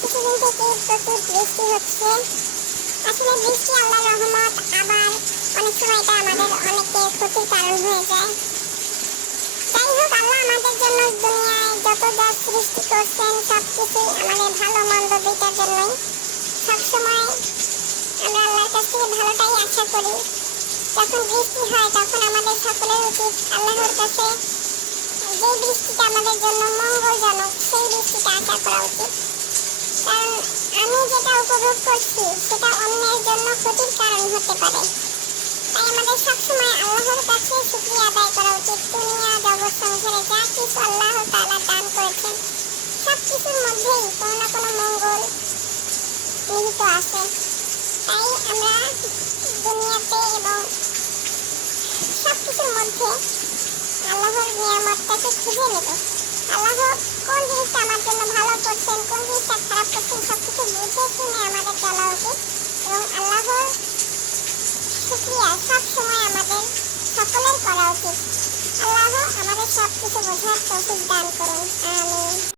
কিছুদিন থেকে প্রচুর বৃষ্টি হচ্ছে। আসলে বৃষ্টি আল্লাহর রহমত, আবার অনেক সময় এটা আমাদের অনেকের ক্ষতির কারণ হয়ে যায়। যাই হোক, আল্লাহ আমাদের জন্য দুনিয়ায় যত যা সৃষ্টি করছেন সবকিছুই আমাদের ভালো মন্দ দুইটার জন্যই। সবসময় আমরা আল্লাহর কাছ থেকে ভালোটাই আশা করি। যখন বৃষ্টি হয় তখন আমাদের সকলের উচিত আল্লাহর কাছে যে বৃষ্টিটা আমাদের জন্য মঙ্গলজনক সেই বৃষ্টিটা আশা করা উচিত। কারণ আমি যেটা উপভোগ করছি সেটা অন্যের জন্য ক্ষতির কারণ হতে পারে। তাই আমাদের সবসময় আল্লাহর কাছে শুকরিয়া আদায় করা উচিত। দুনিয়া জগৎ সংসারে যা কিছু আল্লাহ তাআলা দান করেছেন সবকিছুর মধ্যেই কোনো না কোনো মঙ্গল নিহিত আছে। তাই আমরা দুনিয়াতে এবং সবকিছুর মধ্যে আল্লাহর নিয়ামতটাকে খুঁজে নেব। আল্লাহ কোন জিনিসটা আমার জন্য ভালো করছেন, কোন জিনিসটা খারাপ করছেন সবকিছু বুঝে শুনে আমাদের চলা উচিত এবং আল্লাহর শুকরিয়া সব সময় আমাদের সকলের করা উচিত। আল্লাহ আমাদের সবকিছু বোঝার তৌফিক দান করুন। আমিন।